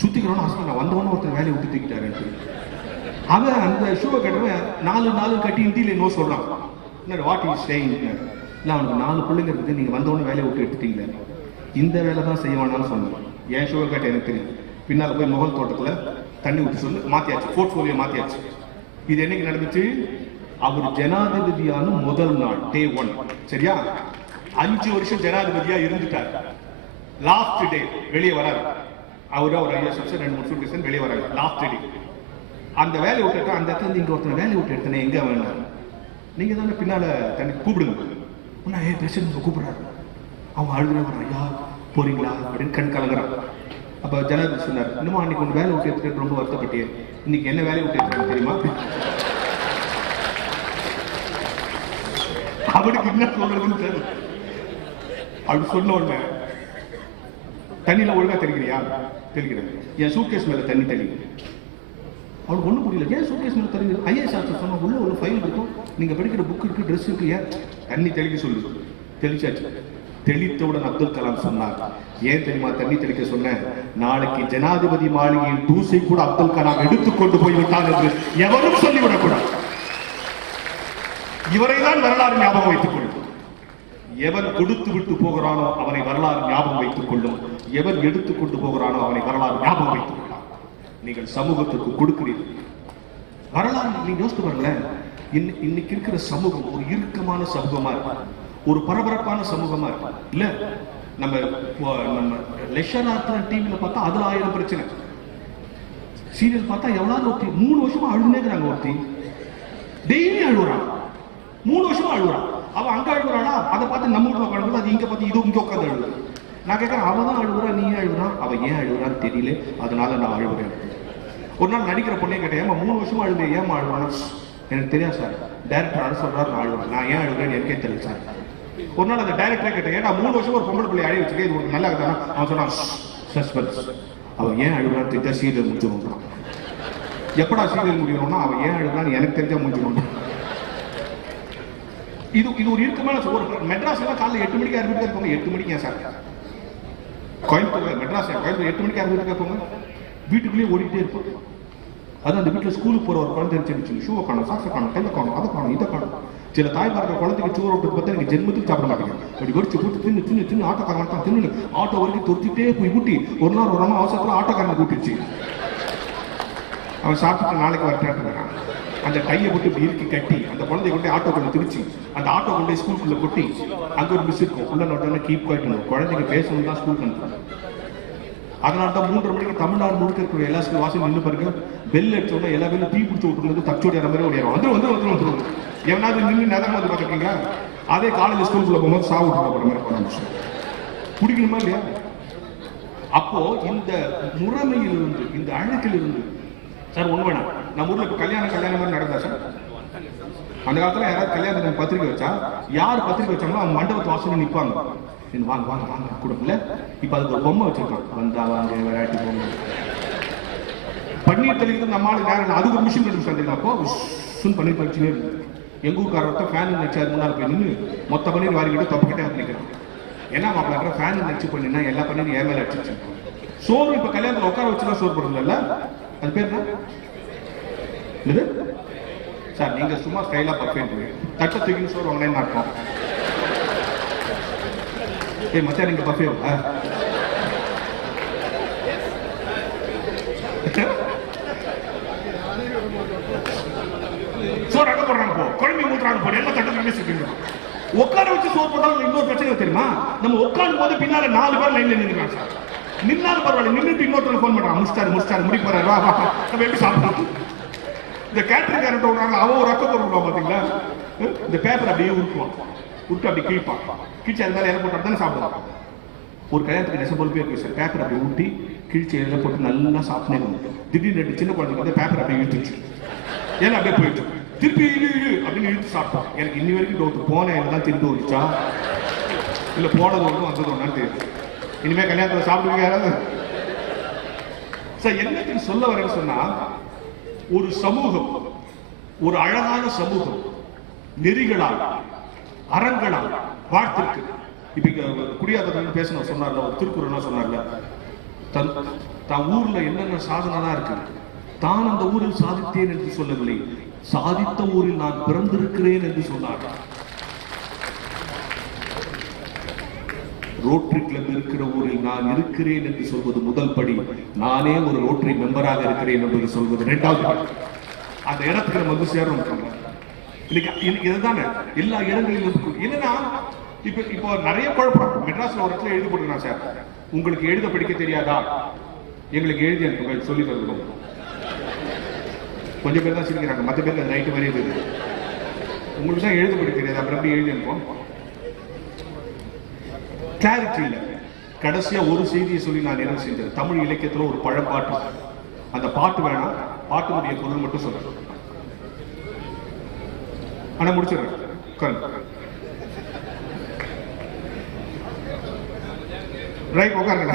சுத்திக்கிறோன்னு ஆசை. நான் வந்தவொன்னு ஒருத்தர் வேலையை விட்டு தூக்கிட்டாரு. அவன் அந்த ஷூவை கேட்டவன் 4 நாள் கட்டி ஹிந்தியில நோ சொல்றான். What is saying? இல்லை, அவனுக்கு 4 பிள்ளைங்க இருக்குது, நீங்க வந்தவொன்னு வேலையை விட்டு எடுத்துட்டீங்களே. இந்த வேலை தான் செய்வானான்னு சொன்னேன். என் சுகர் கேட்ட எனக்கு தெரியும். பின்னால் போய் முகல் தோட்டத்தில் தண்ணி ஊற்றி சொல்லி மாற்றியாச்சு, போர்ட்ஃபோலியோ மாற்றியாச்சு. இது என்னைக்கு நடந்துச்சு? அவர் ஜனாதிபதியான முதல் நாள், டே 1. சரியா? 5 வருஷம் ஜனாதிபதியா இருந்துட்டார். லாஸ்ட் டே வெளியே வராரு. அவரு ஒரு IAS 2-3 சூட்கேஸ் வெளியே வராரு. லாஸ்ட் டே அந்த வேலையை விட்டு அந்த இடத்துல நீங்க ஒருத்தர் வேலையை விட்டு எடுத்தனே எங்க வேண்டாம், நீங்க தானே பின்னால தண்ணி கூப்பிடுங்க. பேசுங்க கூப்பிடுறாரு. அவங்க அழுதுனா ஐயா போறீங்களா அப்படின்னு கண் கலங்குறான். அப்ப ஜனாதிபதி சொன்னார், இன்னும் அன்னைக்கு ஒன்று வேலை விட்டு எடுத்துட்டு ரொம்ப வருத்தப்பட்டியே, இன்னைக்கு என்ன வேலையை விட்டு எடுத்துருக்க தெரியுமா? அவனுக்கு என்ன சொல்றதுன்னு தெரியல. அப்படி சொன்ன உடனே தண்ணியில ஒழுங்கா தெளிக்கிறியா? தெளிக்கிறேன். என் சூட்கேஸ் மேல தண்ணி தெளிங்க. அவளுக்கு ஒன்றும் புரியல. ஏன் சூட்கேஸ் மேல தண்ணி? IAS ஆஃபீஸர் சொன்னா உள்ள ஒரு ஃபைல் இருக்கும், நீங்க படிக்கிற புக் இருக்கு, ட்ரெஸ் இருக்கு, ஏன் தண்ணி தெளிக்க சொல்லு. தெளிச்சாச்சு. தெளித்தவுடன் அப்துல் கலாம் சொன்னார், ஏன் தெரியுமா தண்ணி தெளிக்க சொன்னேன்? நாளைக்கு ஜனாதிபதி மாளிகையின் தூசை கூட அப்துல் கலாம் எடுத்துக்கொண்டு போய்விட்டார் என்று எவரும் சொல்லிவிடக்கூடாது. இவரை தான் வரலாறு ஞாபகம் வைத்துக் கொள்ளும். எவன் கொடுத்து விட்டு போகிறானோ அவனை வரலாறு ஞாபகம் வைத்துக் கொள்ளும். எவன் எடுத்துக் கொண்டு போகிறானோ அவனை வரலாறு ஞாபகம் வைத்துக் கொள்ளும். நீங்கள் சமூகத்துக்கு கொடுக்கிறீர்கள் வரலாறு. நீங்க யோசித்து பாருங்களேன், இன்னைக்கு இருக்கிற சமூகம் ஒரு இறுக்கமான சமூகமா இருக்கு, ஒரு பரபரப்பான சமூகமா இருக்கு. இல்ல நம்ம லெஷர் டிவில பார்த்தா அதுல 1000 பிரச்சனை. சீரியல் பார்த்தா எவ்வளவு ஒருத்தி 3 வருஷமா அழுதுனேங்கிறாங்க. ஒருத்தி டெய்லி அழுகுறான், 3 வருஷமா அழுகுறான். அவன் அங்க அழுகுறானா, அதை பார்த்து நம்ம வீட்டுல உட்காந்து அது இங்க பார்த்து இது இங்க உட்காந்து அழுகுது. நான் கேட்கிறேன், அவன் தான் அழுகுறா, நீ அழுகுறான். அவன் ஏன் அழுகுறான்னு தெரியல, அதனால நான் அழுகுறேன். ஒரு நாள் நடிக்கிற பொண்ணே கேட்டேன், ஏமா 3 வருஷமா அழுது, ஏமா அழுகுறானா? எனக்கு தெரியாது சார், டைரக்டர் அழு சொல்றாரு, நான் அழுகுறேன். நான் ஏன் அழுகுறேன்னு எனக்கே தெரியல சார். ஒரு நாள் அந்த டைரக்டரே கேட்டேன், ஏன்னா 3 வருஷம் ஒரு பொம்பளை பிள்ளை அழி வச்சுக்க, இது ஒரு நல்லா இருக்குதானா? அவன் சொன்னான், சஸ்பென்ஸ். அவன் ஏன் அழுகுறான்னு தெரிஞ்சா சீரியல் முடிச்சுடுவான். எப்படா சீரியல் முடியணும்னா அவன் ஏன் அழுகுறான்னு எனக்கு தெரிஞ்சா முடிச்சுடுவான். இது ஒரு இறுக்கமான ஒரு மெட்ராஸ்ல காலையில் 8 மணிக்கு யார் வீட்டுக்கு இருப்பாங்க? 8 மணிக்கு ஏன் சார்? கோயம்புத்தூர் மெட்ராஸ் கோயம்புத்தூர் 8 மணிக்கு யார் வீட்டுக்கு இருப்பாங்க? வீட்டுக்குள்ளேயே ஓடிக்கிட்டே இருப்பாங்க. அது அந்த வீட்டில் ஸ்கூலுக்கு போற ஒரு குழந்தை சொல்லி ஷூவை காணும், சாக்ஸை காணும், கையை காணும், அதை காணும், இதை காணும். சில தாய்மார்கள் குழந்தைக்கு சூற விட்டு பார்த்தா நீங்க ஜென்மத்துக்கு சாப்பிட மாட்டீங்க. அப்படி வெடிச்சு போட்டு தின்னு தின்னு தின்னு ஆட்டோக்காரன் தான் தின்னு ஆட்டோ வரைக்கும் தொடுத்துட்டே போய் ஊட்டி ஒரு நாள் ஒரு அம்மா அவசரத்தில் ஆட்டோக்காரனை கூட்டிடுச்சு. அவன் சாப்பிட்டு நாளைக்கு வரட்டான். அந்த கையை போட்டு இப்படி இறுக்கி கட்டி அந்த குழந்தைய கொண்டு ஆட்டோ கொண்டு திருச்சி அந்த ஆட்டோ கொண்டு ஸ்கூலுக்குள்ள கொட்டி அங்க ஒரு மிஸ் இருக்கும், உள்ள நோட்டோன்னா கீப் குவாய்ட், குழந்தைங்க பேசணும் தான் ஸ்கூலுக்கு அனுப்புறாங்க. அதனால தான் 3:30 மணிக்கு தமிழ்நாடு முழுக்க இருக்கிற எல்லா ஸ்கூல் வாசல் நின்று பாருங்க, பெல் அடிச்சோன்னா எல்லா பேரும் தீ பிடிச்சி விட்டுருந்து தச்சோடி அந்த மாதிரி ஓடிடும். வந்துடும் எவனாவது நின்று நேரம் வந்து பார்த்துருக்கீங்களா? அதே காலேஜ் ஸ்கூலுக்குள்ள போகும்போது சாவு போகிற மாதிரி போன குடிக்கணுமா இல்லையா? அப்போ இந்த முறைமையிலிருந்து இந்த அழுக்கிலிருந்து சார் ஒண்ணு வேணாம். நம்ம ஊர்ல இப்ப கல்யாணம் மாதிரி நடந்தா சார்? அந்த காலத்துல யாராவது கல்யாணத்துக்கு பத்திரிக்கை வச்சா, யார் பத்திரிக்கை வச்சாங்களோ அவங்க மண்டபத்து வாசல் நிற்பாங்க, வாங்க வாங்க வாங்க கொடுக்கல. இப்ப அதுக்கு ஒரு பொம்மை வச்சிருக்கான், வந்தா வாங்க விளையாட்டு பொம்மை. பன்னீர் தெளிக்கிறது நம்மளால நேரம் அதுக்கு ஒரு மிஷின் கண்டுபிடிச்சாங்க. அப்போ பன்னீர் பறிச்சுனே இருக்கு. எங்க ஊருக்காரர்கிட்ட ஃபேன் நடிச்சாரு முன்னாள் போய் நின்று மொத்த பன்னீர் வாரிக்கிட்டு தப்புக்கிட்டே நிற்கிறான். என்ன மாப்பிள்ள ஃபேன் நடிச்சு பண்ணினா எல்லா பன்னீரும் ஏன் மேல அடிச்சு. சோறு இப்ப கல்யாணத்துல உட்கார வச்சுதான் சோறு போடுறதுல, அது பேர் என்ன சார்? நீங்க சும்மா ஸ்டைலா பர்ஃபெக்ட் தட்டை தூக்கின்னு சோறு வாங்கினேன்னு அர்த்தம். ஏய் மச்சான் நீங்க பஃபே சோறு அங்க போடுறாங்க, போ குழம்பு ஊத்துறாங்க, போ எல்லாம் தட்டு பேசிட்டு உட்கார வச்சு சோறு போட்டாலும் இன்னொரு பிரச்சனை தெரியுமா? நம்ம உட்காரும் போது பின்னால 4 பேர் லைன்ல நின்றுறாங்க சார். நின்னாலும் பரவாயில்ல, நின்றுட்டு இன்னொருத்தர் போன் பண்றான், முடிச்சிட்டாரு முடி போறாரு, நம்ம எப்படி சாப்பிடலாம்? இந்த கேட்டரிங் கேரக்டர் விடுறாங்க, அவன் ஒரு அக்கம் போடுவான் பாத்தீங்களா? இந்த பேப்பர் அப்படியே உருட்டுவான், உருட்டு அப்படி கிழிப்பான், கிழிச்சு அது மேலே இலை போட்டு தானே சாப்பிடுவான். ஒரு கல்யாணத்துக்கு நெசபோல் போய் இருக்கு சார், பேப்பர் அப்படி ஊட்டி கிழிச்சு இலை போட்டு நல்லா சாப்பிட்டே இருக்கும். திடீர்னு 2 சின்ன குழந்தைங்க வந்து பேப்பர் அப்படியே இழுத்துச்சு, ஏன்னா அப்படியே போயிட்டு திருப்பி அப்படின்னு இழுத்து சாப்பிட்டான். எனக்கு இன்னி வரைக்கும் டவுட், போன இலை தான் திருப்பி வந்துச்சா இல்ல போனது ஒன்றும் வந்தது ஒன்னான்னு தெரியுது. இனிமே கல்யாணத்துல சாப்பிடுவீங்க யாராவது சார்? என்னத்துக்கு சொல்ல வரேன்னு சொன்னா, ஒரு சமூகம், ஒரு அழகான சமூகம் நெறிகளால் அறங்களால் வாழ்த்திருக்கு. இப்ப குடியாத்தம் பேசணும் சொன்னார்ல, ஒரு திருக்குறள் சொன்னார்ல, தான் ஊர்ல என்னென்ன சாதனை இருக்கு, தான் அந்த ஊரில் சாதித்தேன் என்று சொல்லவில்லை, சாதித்த ஊரில் நான் பிறந்திருக்கிறேன் என்று சொன்னார். ரோட்டரி கிளப் இருக்கிற ஊரில் நான் இருக்கிறேன் என்று சொல்வது முதல் படி. நானே ஒரு ரோட்டரி மெம்பராக இருக்கிறேன் என்பது சொல்வது இரண்டாவது படி. அந்த இடத்துக்கு நம்ம வந்து சேரணும். இன்னைக்கு இதுதானே எல்லா இடங்களிலும் என்னன்னா, இப்போ நிறைய குழப்பம். மெட்ராஸ்ல ஒரு இடத்துல எழுதி போட்டுருக்கான், சார் உங்களுக்கு எழுத படிக்க தெரியாதா, எங்களுக்கு எழுதி அனுப்புங்க சொல்லி தருவோம். கொஞ்சம் பேர் தான் சிரிக்கிறாங்க, மற்ற பேருக்கு அது ரைட்டு மாதிரி இருக்குது. உங்களுக்கு தான் எழுத படிக்க தெரியாது, அப்புறம் எப்படி எழுதி அனுப்போம்? கிளாரிட்டி இல்லை. கடைசியா ஒரு செய்தியை சொல்லி நான் நிறைவு செஞ்சேன். தமிழ் இலக்கியத்துல ஒரு பழம்பாட்டு, அந்த பாட்டு வேணாம், பாட்டினுடைய பொருள் மட்டும் சொல்றேன். ஆனா முடிச்சிடுறேன். ரைட், உட்காருங்க.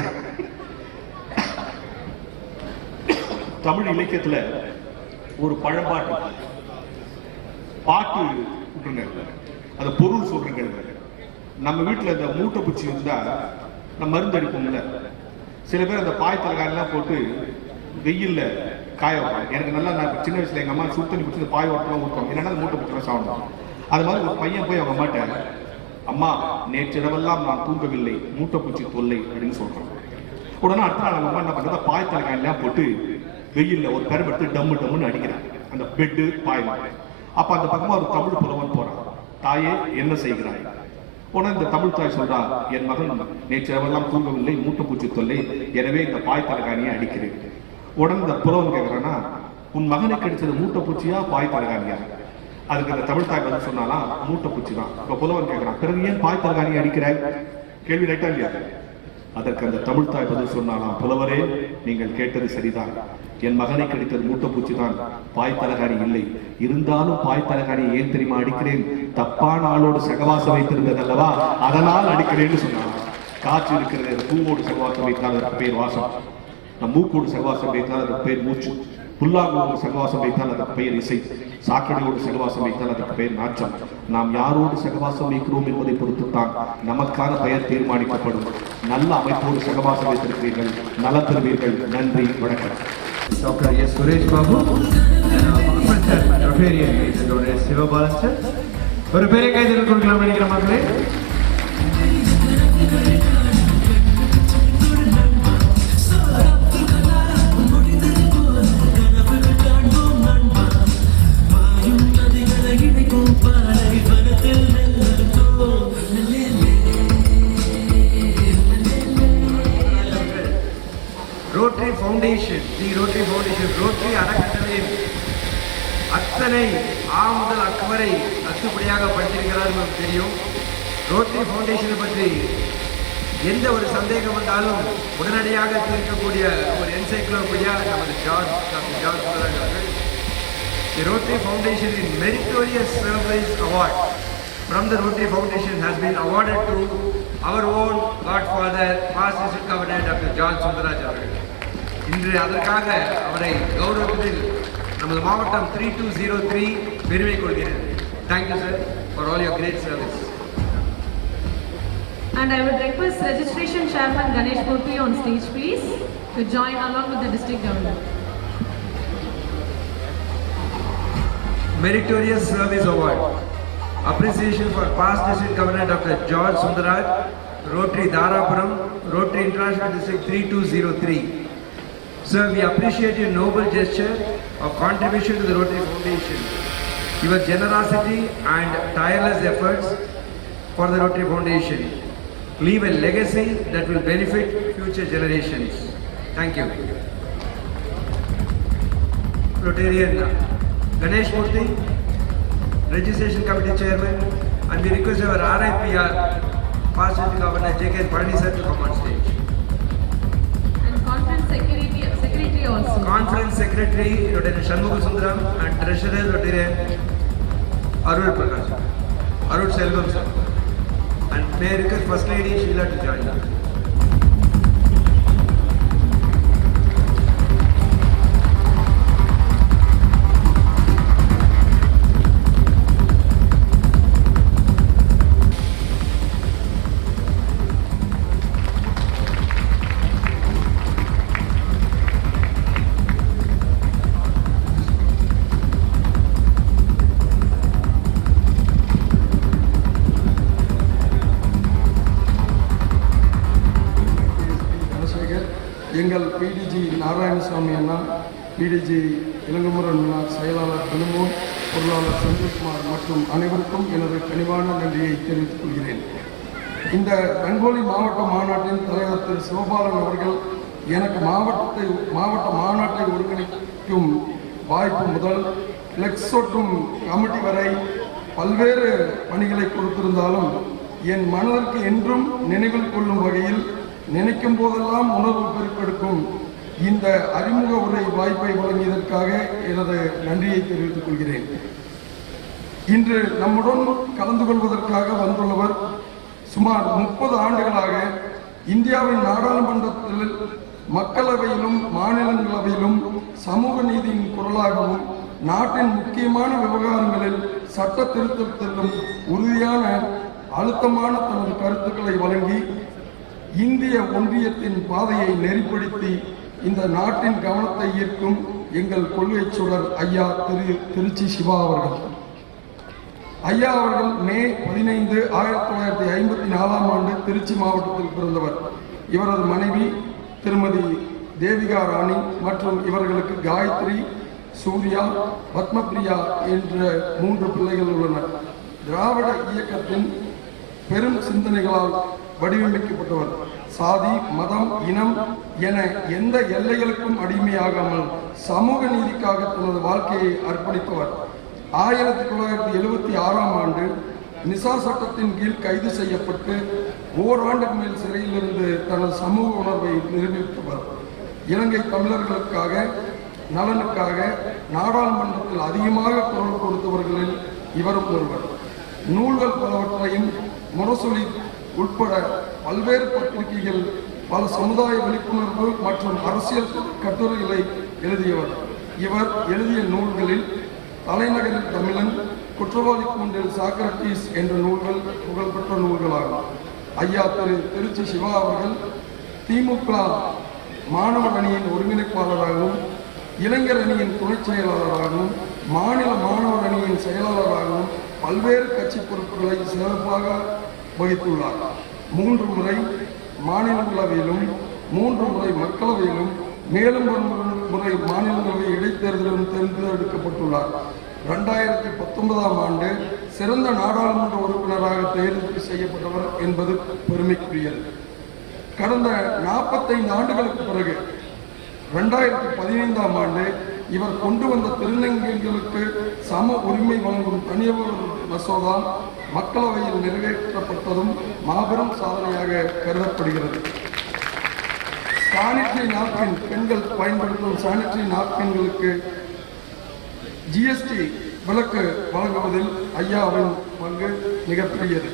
தமிழ் இலக்கியத்துல ஒரு பழம்பாட்டு பாட்டு விட்டுருங்க, அந்த பொருள் சொல்றீங்க. நம்ம வீட்டுல இந்த மூட்டை பூச்சி இருந்தா நம்ம மருந்து அடிப்போம்ல, சில பேர் அந்த பாய் தலைகாயெல்லாம் போட்டு வெயில்ல காய வைப்பாங்க. எனக்கு நல்லா, நான் சின்ன வயசுல எங்க அம்மா சுடு தண்ணி பிடிச்சி பாய் ஓட்டலாம் ஊற்றுவாங்க. என்னன்னா மூட்டை பூச்சி சாப்பிடுவோம். அது மாதிரி ஒரு பையன் போய் அவங்க அம்மாட்ட, அம்மா நேற்றிரவெல்லாம் நான் தூங்கவில்லை, மூட்டை பூச்சி தொல்லை அப்படின்னு சொல்றான். உடனே அடுத்த நாள் அவங்க அம்மா என்ன பண்றதா, பாய் தலைகாயெல்லாம் போட்டு வெயில்ல ஒரு கரும்பு எடுத்து டம்மு டம்முன்னு அடிக்கிறாங்க அந்த பெட்டு பாய். அப்ப அந்த பக்கமா ஒரு தமிழ் புலவன் போறான், தாயே என்ன செய்கிறாய்? உடனே இந்த தமிழ் தாய் சொல்றா, என் மகன் நேற்றிரவெல்லாம் தூங்கவில்லை, மூட்டை பூச்சி தொல்லை, எனவே இந்த பாய் தலைகாணியை அடிக்கிறேன். உடனே இந்த புலவன் கேட்கிறானா, உன் மகனை கிடைச்சது மூட்டை பூச்சியா பாய் தலைகாணியா? அதுக்கு அந்த தமிழ் தாய் பதில் சொன்னாலாம், மூட்டை பூச்சி தான். இப்ப புலவன் கேட்கிறான், பிறகு ஏன் பாய் தலைகாணியை அடிக்கிறாய்? கேள்வி ரைட்டா இல்லையா? அதற்கு அந்த தமிழ் தாய் பதில் சொன்னாலாம், புலவரே நீங்கள் கேட்டது சரிதான், என் மகனை கிடைத்தது மூட்டை பூச்சி தான், பாய் தலகாணி இல்லை. இருந்தாலும் பாய் தலகாணி ஏன் தெரியுமா அடிக்கிறேன்? தப்பான ஆளோடு சகவாசம் வைத்திருந்தது அல்லவா, அதனால் அடிக்கிறேன்னு சொன்னான். காற்று இருக்கிறது, பூவோடு சகவாசம் வைத்தால் அதற்கு பேர் வாசம், நம் மூக்கோடு சகவாசம் வைத்தால் அதற்கு பேர் மூச்சு, புல்லாங்கோடு சகவாசம் வைத்தால் அதற்கு பெயர் இசை, சாக்கடையோடு சகவாசம் வைத்தால் அதற்கு பெயர் நாச்சம். நாம் யாரோடு சகவாசம் வைக்கிறோம் என்பதை பொறுத்துத்தான் நமக்கான பெயர் தீர்மானிக்கப்படும். நல்ல அமைப்போடு சகவாசம் வைத்திருக்கிறீர்கள், நலம் பெறுவீர்கள். நன்றி, வணக்கம். Dr. S. Suresh Babu and Rotarian Dr. Sivabalan sir. ஒரு பெரிய கைதல் கொடுக்கலாம் நினைக்கிற மக்களே. ரோட்டரி ஃபவுண்டேஷன், தி ரோட்டரி ஃபவுண்டேஷன், ரோட்டரி அறக்கட்டளையின் அத்தனை முதல் வரை அத்துப்படியாக படித்திருக்கிறார் நமக்கு தெரியும். ரோட்டரி ஃபவுண்டேஷனை பற்றி எந்த ஒரு சந்தேகம் வந்தாலும் உடனடியாக தீர்க்கக்கூடிய ஒரு என்சைக்ளோபீடியா நமது டாக்டர் ஜார்ஜ் சுந்தராஜ் அவர்கள். The Rotary Foundation in meritorious service award from the Rotary Foundation has been awarded to our own godfather, past district governor Dr. George Sundaraj அவர்கள். இன்று அதற்காக அவரை கௌரவத்தில் நமது மாவட்டம் 3203 பெருமை கொள்கிறது. Thank you sir for all your great service. And I would request registration chairman Ganesh Murthy on stage please to join along with the district governor. Meritorious Service Award. Appreciation for past district governor Dr. George Sundaraj, Rotary Dharapuram, Rotary International District 3203. Sir, we appreciate your noble gesture of contribution to the Rotary Foundation. Your generosity and tireless efforts for the Rotary Foundation leave a legacy that will benefit future generations. Thank you. Rotarian Ganesh Murthy, Registration Committee Chairman, and we request our RIPR, Past District Governor J.K. Palani sir to come on stage. And Conference Secretary also. Conference Secretary Rotarian Shanmugha Sundaram and Treasurer Rotarian Arul Prakash, Arul Selvam sir. And may I request First Lady Sheila to join us. Narayanasamy அண்ணா, PDG Ilangumaran அண்ணா, செயலாளர் பெருமோன், பொருளாளர் செந்தில்குமார் மற்றும் அனைவருக்கும் எனது கனிவான நன்றியை தெரிவித்துக் கொள்கிறேன். இந்த ரங்கோலி மாவட்ட மாநாட்டின் தலைவர் திரு சிவபாலன் அவர்கள் எனக்கு மாவட்ட மாநாட்டை ஒருங்கிணைக்கும் வாய்ப்பு முதல் ஃப்ளெக்ஸ் ஒட்டும் கமிட்டி வரை பல்வேறு பணிகளை கொடுத்திருந்தாலும் என் மனதிற்கு என்றும் நினைவில் கொள்ளும் வகையில் நினைக்கும் போதெல்லாம் உணர்வு பெருக்கெடுக்கும் இந்த அறிமுக உரை வாய்ப்பை வழங்கியதற்காக எனது நன்றியை தெரிவித்துக் கொள்கிறேன். இன்று நம்முடன் கலந்து கொள்வதற்காக வந்துள்ளவர் சுமார் 30 ஆண்டுகளாக இந்தியாவின் நாடாளுமன்றத்தில், மக்களவையிலும் மாநிலங்களவையிலும் சமூக நீதியின் குரலாகவும் நாட்டின் முக்கியமான விவகாரங்களில் சட்ட திருத்தத்திலும் உறுதியான அழுத்தமான தனது கருத்துக்களை வழங்கி இந்திய ஒன்றியத்தின் பாதையை நெறிப்படுத்தி இந்த நாட்டின் கவனத்தை ஈர்க்கும் எங்கள் கொள்கை சுடர் ஐயா திருச்சி சிவா அவர்கள். ஐயா அவர்கள் மே 15, 1954ஆம் ஆண்டு திருச்சி மாவட்டத்தில் பிறந்தவர். இவரது மனைவி திருமதி தேவிகா ராணி மற்றும் இவர்களுக்கு காயத்ரி, சூர்யா, பத்மபிரியா என்ற 3 பிள்ளைகள் உள்ளனர். திராவிட இயக்கத்தின் பெரும் சிந்தனைகளால் வடிவமைக்கப்பட்டவர். சாதி, மதம், இனம் என எந்த எல்லைகளுக்கும் அடிமையாகாமல் சமூக நீதிக்காக தனது வாழ்க்கையை அர்ப்பணித்தவர். 1976ஆம் ஆண்டு நிசா சட்டத்தின் கீழ் கைது செய்யப்பட்டு ஓராண்டுக்கு மேல் சிறையில் இருந்து தனது சமூக உணர்வை நிரூபித்தவர். இலங்கை தமிழர்களுக்காக நலனுக்காக நாடாளுமன்றத்தில் அதிகமாக குரல் கொடுத்தவர்களில் இவரும் ஒருவர். நூல்கள் பலவற்றையும் முரசொலி உட்பட பல்வேறு பத்திரிகைகள், பல சமுதாய விழிப்புணர்வு மற்றும் அரசியல் கட்டுரைகளை எழுதியவர். இவர் எழுதிய நூல்களில் தலைநகரில் தமிழன், குற்றவாளி கூண்டில் சாக்ரட்டிஸ் என்ற நூல்கள் புகழ்பெற்ற நூல்களாகும். ஐயா திருச்சி சிவா அவர்கள் திமுக மாணவர் அணியின் ஒருங்கிணைப்பாளராகவும், இளைஞர் அணியின் துணைச் செயலாளராகவும், மாநில மாணவர் அணியின் செயலாளராகவும் பல்வேறு கட்சி பொறுப்புகளை சிறப்பாக வகித்துள்ளார். 3 முறை மாநிலங்களவையிலும் 3 முறை மக்களவையிலும் மேலும் 1 முறை மாநிலங்களவை இடைத்தேர்தலிலும் தேர்ந்தெடுக்கப்பட்டுள்ளார். 2019ஆம் ஆண்டு சிறந்த நாடாளுமன்ற உறுப்பினராக தேர்வு செய்யப்பட்டவர் என்பது பெருமைக்குரியது. கடந்த 45 ஆண்டுகளுக்கு பிறகு 2015ஆம் ஆண்டு இவர் கொண்டு வந்த திருநங்கைகளுக்கு சம உரிமை வழங்கும் தனியவர் மசோதா மக்களவையில் நிறைவேற்றப்பட்டதும் மாபெரும் சாதனையாக கருதப்படுகிறது. சானிட்டரி நாப்கின், பெண்கள் பயன்படுத்தும் சானிட்டரி நாப்கின்களுக்கு ஜிஎஸ்டி விலக்கு வழங்குவதில் ஐயாவின் பங்கு மிகப்பெரியது.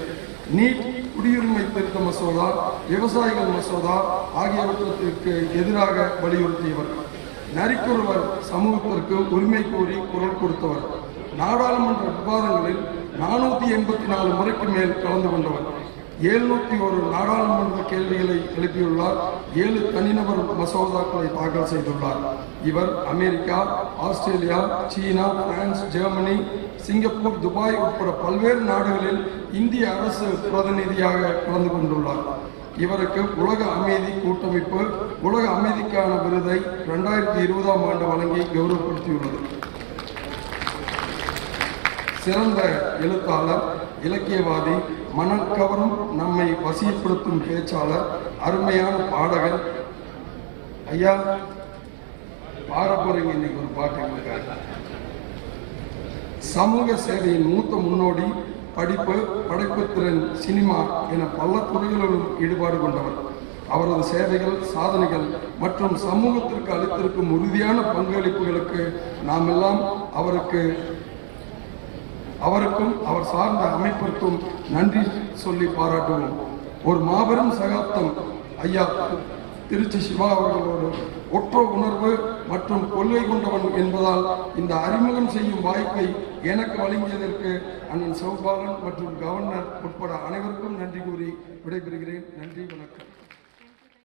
நீட், குடியுரிமை திருத்த மசோதா, விவசாயிகள் மசோதா ஆகியவற்றிற்கு எதிராக வலியுறுத்தியவர். நரிக்குறவர் சமூகத்திற்கு உரிமை கோரி குரல் கொடுத்தவர். நாடாளுமன்ற விவாதங்களில் 484 முறைக்கு மேல் கலந்து கொண்டவர். 701 நாடாளுமன்ற கேள்விகளை எழுப்பியுள்ளார். 7 தனிநபர் மசோதாக்களை தாக்கல் செய்துள்ளார். இவர் அமெரிக்கா, ஆஸ்திரேலியா, சீனா, பிரான்ஸ், ஜெர்மனி, சிங்கப்பூர், துபாய் உட்பட பல்வேறு நாடுகளில் இந்திய அரசு பிரதிநிதியாக கலந்து கொண்டுள்ளார். இவருக்கு உலக அமைதி கூட்டமைப்பு உலக அமைதிக்கான விருதை 2020ஆம் ஆண்டு வழங்கி கௌரவப்படுத்தியுள்ளது. சிறந்த எழுத்தாளர், இலக்கியவாதி, மனம் கவரும் நம்மை வசியப்படுத்தும் பேச்சாளர், அருமையான பாடகர். ஐயா பாட போறீங்க இன்னைக்கு ஒரு பாட்டு எங்களுக்காக. சமூக சேவையின் மூத்த முன்னோடி, படிப்பு, படைப்புத்திறன், சினிமா என பல துறைகளிலும் ஈடுபாடு கொண்டவர். அவரது சேவைகள், சாதனைகள் மற்றும் சமூகத்திற்கு அளித்திருக்கும் உறுதியான பங்களிப்புகளுக்கு நாம் எல்லாம் அவருக்கும் அவர் சார்ந்த அமைப்பிற்கும் நன்றி சொல்லி பாராட்டுவோம். ஒரு மாபெரும் சகாப்தம் ஐயா திருச்சி சிவா அவர்களோடு ஒற்ற உணர்வு மற்றும் கொள்கை கொண்டவன் என்பதால் இந்த அறிமுகம் செய்யும் வாய்ப்பை எனக்கு வழங்கியதற்கு அண்ணன் சிவபாலன் மற்றும் கவர்னர் உட்பட அனைவருக்கும் நன்றி கூறி விடைபெறுகிறேன். நன்றி, வணக்கம்.